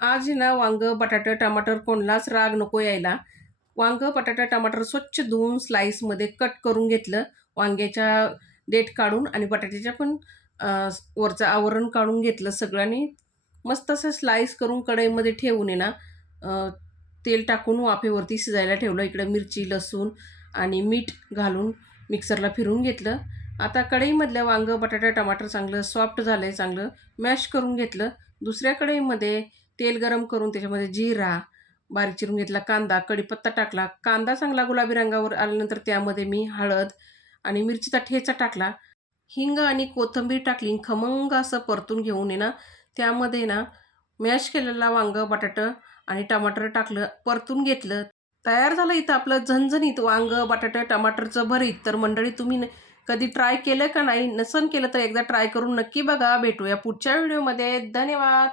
आज आहे ना वांगं, बटाटा, टमाटर कोणलाच राग नको यायला. वांगं, बटाटा, टमाटर स्वच्छ धुवून स्लाईसमध्ये कट करून घेतलं. वांग्याच्या देठ काढून आणि बटाट्याच्या पण वरचं आवरण काढून घेतलं सगळं आणि मस्त असं स्लाईस करून कढईमध्ये ठेवून आहे ना अ, तेल टाकून वाफेवरती शिजायला ठेवलं. इकडं मिरची, लसूण आणि मीठ घालून मिक्सरला फिरवून घेतलं. आता कढईमधलं वांगं, बटाटा, टमाटर चांगलं सॉफ्ट झालंय, चांगलं मॅश करून घेतलं. दुसऱ्या कढईमध्ये तेल गरम करून त्याच्यामध्ये जिरा, बारीक चिरून घेतला कांदा, कढीपत्ता टाकला. कांदा चांगला गुलाबी रंगावर आल्यानंतर त्यामध्ये मी हळद आणि मिरचीचा ठेचा टाकला. हिंग आणि कोथिंबीर टाकली. खमंग असं परतून घेऊन आहे ना, त्यामध्ये ना मॅश केलेला वांगं, बटाटं आणि टमाटर टाकलं, परतून घेतलं. तयार झालं इथं आपलं झणझणीत वांगं, बटाटा, टमाटरचं भरीत. तर मंडळी तुम्ही कधी ट्राय केलं का नाही? नसेल केलं तर एकदा ट्राय करून नक्की बघा. भेटूया पुढच्या व्हिडिओमध्ये. धन्यवाद.